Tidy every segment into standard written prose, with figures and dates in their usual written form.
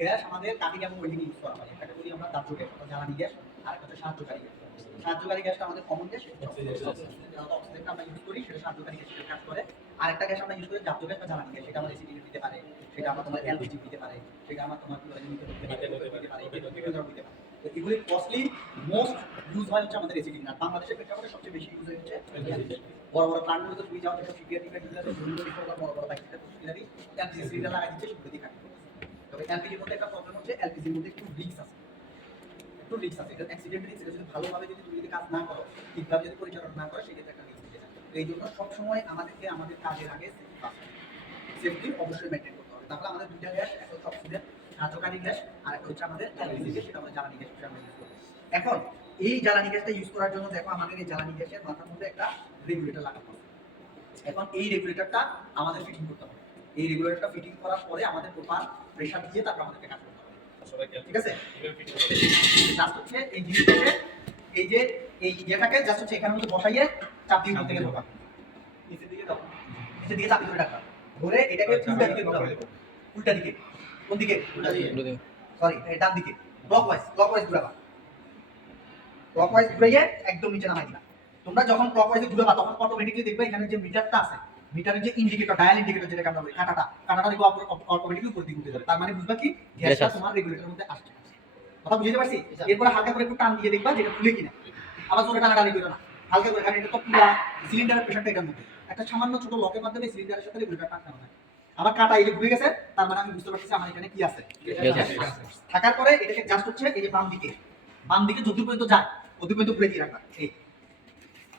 Gas আমাদের cutting এবং welding use করা হয়। একটা বলি আমরা দাহ্য গ্যাস অর্থাৎ জ্বালানি গ্যাস, আর একটা হচ্ছে সাহায্যকারী গ্যাস। সাহায্যকারী গ্যাসটা আমাদের কমন গ্যাস, অক্সিজেনটা আমরা ইউজ করি, সেটা সাহায্যকারী গ্যাস হিসেবে কাজ করে। আরেকটা গ্যাস আমরা ইউজ করি দাহ্য গ্যাস বা জ্বালানি গ্যাস, সেটা আমাদের এসিডি দিতে পারে, সেটা আমরা তোমার এলপিজি দিতে পারে, সেটা আমরা তোমার মিথেন দিতে পারে, বিভিন্ন ধরনের দিতে পারে। তো এগুলি কস্টলি মোস্ট ইউজ হয় হচ্ছে আমাদের এসিডি। আর বাংলাদেশের প্রেক্ষাপটে সবচেয়ে বেশি ইউজ হচ্ছে বড় বড় প্ল্যান্টগুলোতে তুমি যাও দেখো শিপিয়ার বড় বড় বাইক এলপিজি সিলিন্ডার লাগাই দিচ্ছে সেগুলো দিয়ে কাটে। তবে এলপিজির মধ্যে একটা প্রবলেম হচ্ছে এলপিজির মধ্যে একটু রিস্ক আছে, এটা অ্যাক্সিডেন্ট রিস্ক। এটা যদি ভালোভাবে তুমি যদি কাজ না করো, ঠিকভাবে যদি পরিচালনা না করো, সেক্ষেত্রে একটা রিস্ক থেকে যায়। এই জন্য সবসময় আমাদেরকে আমাদের কাজের আগে সেফটি অবশ্যই মেনটেন করতে হবে। তাহলে আমাদের দুইটা গ্যাস, একটা হচ্ছে অক্সিজেন সাহায্যকারী গ্যাস, আর একটা হচ্ছে আমাদের এলপিজি গ্যাস, সেটা আমরা জ্বালানি গ্যাস হিসেবে আমরা ইউজ করি। এখন এই জ্বালানি গ্যাসটা ইউজ করার জন্য দেখো আমাদের এই জ্বালানি গ্যাসের মাথার মধ্যে একটা রেগুলেটর লাগানো আছে। এখন এই রেগুলেটরটা আমাদের ফিটিং করতে হবে। এই রেগুলেটরটা ফিটিং করার পরে আমাদের প্রপার প্রেসার দিয়ে তারপর আমাদেরকে কাজ করতে হবে। ঠিক আছে? জাস্ট হচ্ছে এই জিনিসটাকে এই যে এই ইয়েটাকে জাস্ট হচ্ছে এখানের মধ্যে বসাইয়ে চাপ দিয়ে উপর থেকে ঢোকা, নিচের দিকে দাও, নিচের দিকে চাপ দিয়ে রাখা, ধরে এটাকে উল্টা দিকে ঘোরাবো। উল্টা দিকে, কোন দিকে? উল্টা দিকে, সরি ডান দিকে। ক্লকওয়াইজ ঘোরাবা। ক্লকওয়াইজ ঘুরিয়ে একদম নিচে নামাই দিবা। তোমরা যখন ক্লকওয়াইজে ঘুরাবা তখন অটোমেটিক্যালি দেখবে এখানে যে মিটারটা আছে, মিটারের যে ইন্ডিকেটর, ডায়াল ইন্ডিকেটর যেটা আমরা বলি, কাঁটাটা দেখো অটোমেটিক্যালি উপর দিকে উঠে যাবে। তার মানে বুঝবা কি গ্যাসটা তোমার রেগুলেটরের মধ্যে আসছে। কথা বুঝতে পারছি? এরপর হালকা করে একটু টান দিয়ে দেখবা যেটা খুলে কিনা। আবার জোরে টানাটানি করো না, হালকা করে, কারণ এটা তো পুরো সিলিন্ডারের প্রেসারটা এটার মধ্যে। একটা সামান্য ছোট লকের মাধ্যমে সিলিন্ডারের সাথে রেগুলেটর টানানো হয়। আমার কাঁটা এই যে ঘুরে গেছে, তার মানে আমি বুঝতে পারছি আমার এখানে কি আছে। থাকার পরে এটাকে জাস্ট হচ্ছে এই যে বাম দিকে যত পর্যন্ত যায় অত পর্যন্ত ঘুরে দিয়ে রাখবা। এই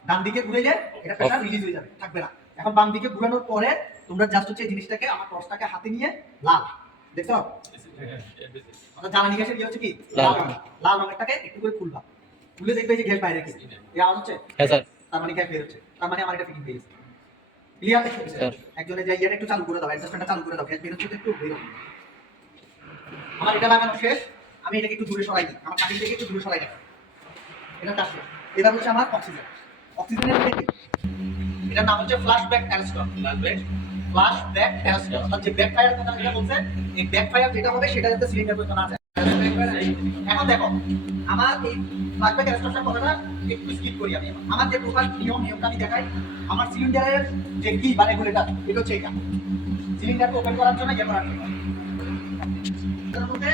ডান দিকে ঘুরাইলে এটা প্রেসার রিলিজ হয়ে যাবে, থাকবে না। এখন বাম দিকে ঘুরানোর পরে তোমরা জাস্ট হচ্ছে এই জিনিসটাকে, আমার টর্চটাকে হাতে নিয়ে লাল, দেখছো আমরা জ্বালানি গ্যাসের কি হচ্ছে কি লাল রঙেরটাকে একটু করে খুলবা। খুলে দেখবে যে গ্যাস বাইরে গেছে, এই আওয়াজ হচ্ছে, হ্যাঁ স্যার, তার মানে গ্যাস বের হচ্ছে, তার মানে আমার এটা ফিটিং হয়ে গেছে। ক্লিয়ার? স্যার একজনে যাই এটা একটু চালু করে দাও, অ্যাডজাস্টমেন্টটা চালু করে দাও, গ্যাস বের হচ্ছে একটু বের হবে। আমার এটা লাগানো শেষ, আমি এটাকে একটু দূরে সরাই দিই, আমার কাটিং থেকে একটু দূরে সরাই দিই। এটা কাজ শেষ। এটা হচ্ছে আমার অক্সিজেন। অক্সিজেনের থেকে এটার নাম হচ্ছে ফ্ল্যাশ ব্যাক অ্যারস্টন। ফ্ল্যাশ ব্যাক অ্যারস্টন অর্থাৎ যে ব্যাক ফায়ার কথা যেটা বলছে, এই ব্যাক ফায়ার যেটা হবে সেটা যাতে সিলিন্ডার পর্যন্ত না যায়। এখন দেখো আমার এই ফ্ল্যাশ ব্যাক অ্যারস্টনটার কথাটা একটু স্কিপ করি আমি। আমার যে প্রকার নিয়মটা আমি দেখাই, আমার সিলিন্ডারের যে কি বা রেগুলেটর এটা হচ্ছে এটা। সিলিন্ডারকে ওপেন করার জন্য ইয়ে করার জন্য এর মধ্যে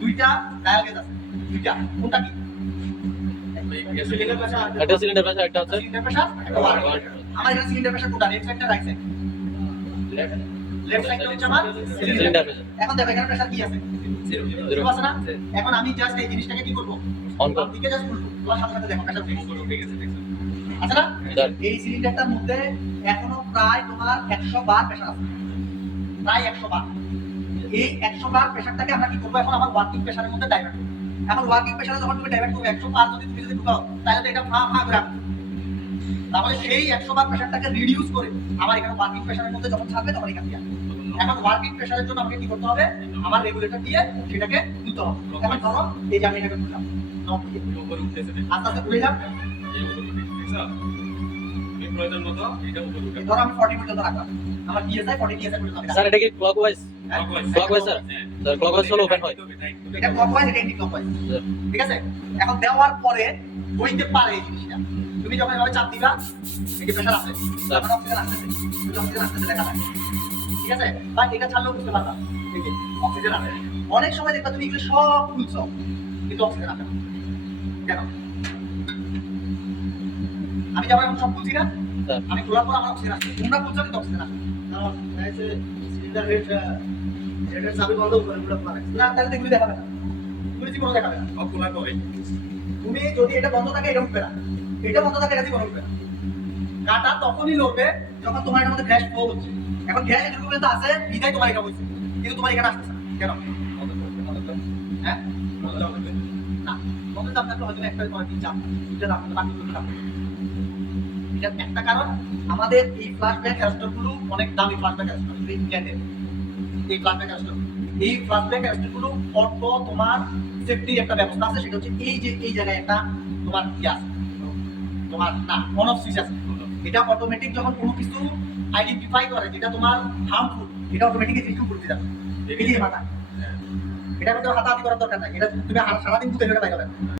দুইটা ডায়াল গেজ আছে, দুইটা। কোনটা কি? একটা সিলিন্ডার প্রেসার, একটা হচ্ছে সিলিন্ডার প্রেসার, একটা ওয়াটার। আমার এটা সিলিন্ডার প্রেসার কোনটা? লেফট সাইড না রাইট সাইড? লেফট সাইড হচ্ছে আমার সিলিন্ডার প্রেসার। এখন দেখো এখানে প্রেসার কি আছে? জিরো আছে না? এখন আমি জাস্ট এই জিনিসটাকে কি করব? অন করব, দিকে জাস্ট খুলবো, তোমার সাথে সাথে দেখো প্রেসার ফিক্স হয়ে গেছে। আচ্ছা না? এই সিলিন্ডারটার মধ্যে এখনো প্রায় তোমার 100 বার প্রেসার আছে, প্রায় 100 বার। এই 100 বার প্রেসারটাকে আমরা কি করব? এখন আমার ওয়ার্কিং প্রেসারের মধ্যে ডাইভার্ট করব। এখন ওয়ার্কিং প্রেসারে যখন তুমি ডাইভার্ট করবে 100 বার যদি তুমি ঢুকাও, তাহলে তো এটা করে রাখবে। তাহলে সেই 100 বার প্রেসারটাকে রিডিউস করে আমার এখানে ওয়ার্কিং প্রেসারের মধ্যে যখন ছাড়বে তখন এখান দিয়ে এখন ওয়ার্কিং প্রেসারের জন্য আমাকে কি করতে হবে? আমার রেগুলেটর দিয়ে সেটাকে তুলতে হবে। এখন ধরো এই যে আমি এটাকে তুললাম, আস্তে আস্তে ঘুরে যাবে, ধরো আমি 40 পর্যন্ত রাখলাম, আমার পিএসআই 40 পিএসআই পর্যন্ত আমি রাখলাম। স্যার এটা কি clockwise? Clockwise sir, sir clockwise হলো ওপেন হয়, এটা ক্লকওয়াইজ, এটা এন্টি ক্লকওয়াইজ। ঠিক আছে? এখন দেওয়ার পরে হইতে পারে এই জিনিসটা, তুমি যখন এভাবে চাপ দিবা এই যে প্রেসার আছে, তখন অক্সিজেন আসতেছে, অক্সিজেন আসতেছে দেখা যায়। ঠিক আছে? বা এটা ছাড়লেও বুঝতে পারবা এই যে অক্সিজেন আসে। অনেক সময় দেখবা তুমি এগুলো সব খুলছো কিন্তু অক্সিজেন আসে না। কেন? আমি যখন এখন সব খুলছি না, আমি খোলার পর আমার অক্সিজেন আসছে, তোমরা খুলছো কিন্তু অক্সিজেন আসে না। সিলিন্ডার হেডের চাবি বন্ধ করে পুরো খোলা রাখছি না, তাহলে এগুলো দেখাবে না, তুমি জীবনে দেখাবে না। খোলা করে তুমি যদি এটা বন্ধ থাকে এটা উঠবে না, এটা বন্ধ থাকে এটা জীবনে উঠবে না। কাটা তখনই লড়বে যখন তোমার এটার মধ্যে গ্যাস ফ্লো হচ্ছে। এখন গ্যাস এটুকু পর্যন্ত আছে বিদায় তোমার এটা হচ্ছে, কিন্তু তোমার এখানে আসতেছে না কেন? হ্যাঁ না, বন্ধ চাপ থাকলে হয়তো একটা তোমার তিন চাপ, দুইটা চাপ বাকি দুটো চাপ। এটার একটা কারণ আমাদের এই ফ্ল্যাশব্যাক অ্যারস্টরগুলো অনেক দামি ফ্ল্যাশব্যাক অ্যারস্টর, ইংল্যান্ডের এই ফ্ল্যাশব্যাক অ্যারস্টর। এই ফ্ল্যাশব্যাক অ্যারস্টরগুলো অটো তোমার সেফটির একটা ব্যবস্থা আছে, সেটা হচ্ছে এই যে এই জায়গায় একটা তোমার কি আছে, তোমার না অন অফ সুইচ আছে। এটা অটোমেটিক যখন কোনো কিছু আইডেন্টিফাই করে যেটা তোমার হার্মফুল, এটা অটোমেটিক রিভিউ করতে যাবে। এই যে মাথা এটা কিন্তু হাতাহাতি করার দরকার নাই, এটা তুমি সারাদিন বুঝে বাইরে হবে।